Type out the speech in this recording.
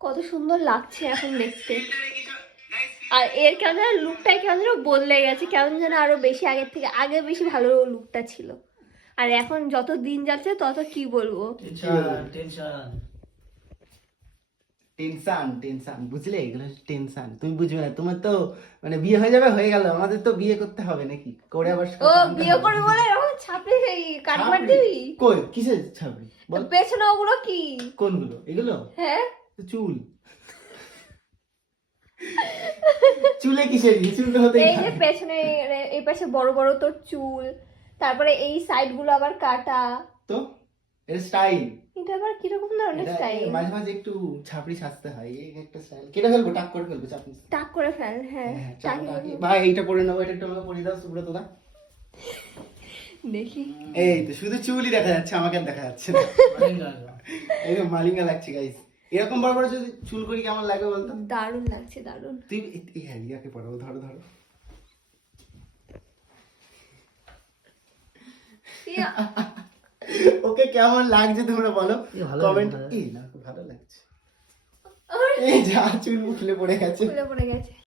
কত সুন্দর লাগছে এখন দেখতে। আর এর কেমন যেন লুকটাই কেমন যেন বদলে গেছে, কেমন যেন আরো বেশি আগের থেকে, আগে বেশি ভালো লুকটা ছিল। আর এখন যত দিন যাচ্ছে তত কি বলবো, টেনশন বুঝলে, এগুলো টেনশন, তুমি বুঝবে না। তোমার তো মানে বিয়ে হয়ে যাবে, হয়ে গেল, আমাদের তো বিয়ে করতে হবে নাকি, করে আবার ও বিয়ে করে বলে এরকম ছাপড়ি কাট মার দিবি? কই কিসের ছাপড়ি বল? পেছনে ওগুলো কি? কোনগুলো? এগুলো হ্যাঁ চুল। চুলে কিসের চুল তো হতেই এই যে পেছনে এই পাশে বড় বড় তোর চুল, তারপরে এই সাইড গুলো আবার কাটা, তো এর স্টাইল। এটা আবার কিরকম ধরনের স্টাইল? মাঝে মাঝে একটু ছাপড়ি সাজতে হয়, এই একটা স্টাইল। কেটে ফেলবো, টাক করে ফেলবো, চাপ নিস। টাক করে ফেল। হ্যাঁ ভাই এইটা পরে নেবো, এটা একটু আমাকে পরিয়ে দাও সুব্রত দা। দেখি। এই তো শুধু চুলই দেখা যাচ্ছে, আমাকে আর দেখা যাচ্ছে না। একদম মালিঙ্গা লাগছে গাইস। এরকম বড় বড় যদি চুল করি কেমন লাগে বলতো? দারুণ লাগছে, দারুণ। তুই এই হ্যারিয়াকে পড়াবো, ধরো ধরো। ওকে কেমন লাগছে তোমরা বলো কমেন্ট। এই না, ভালো লাগছে। এই যা চুল খুলে পড়ে গেছে। খুলে পড়ে গেছে।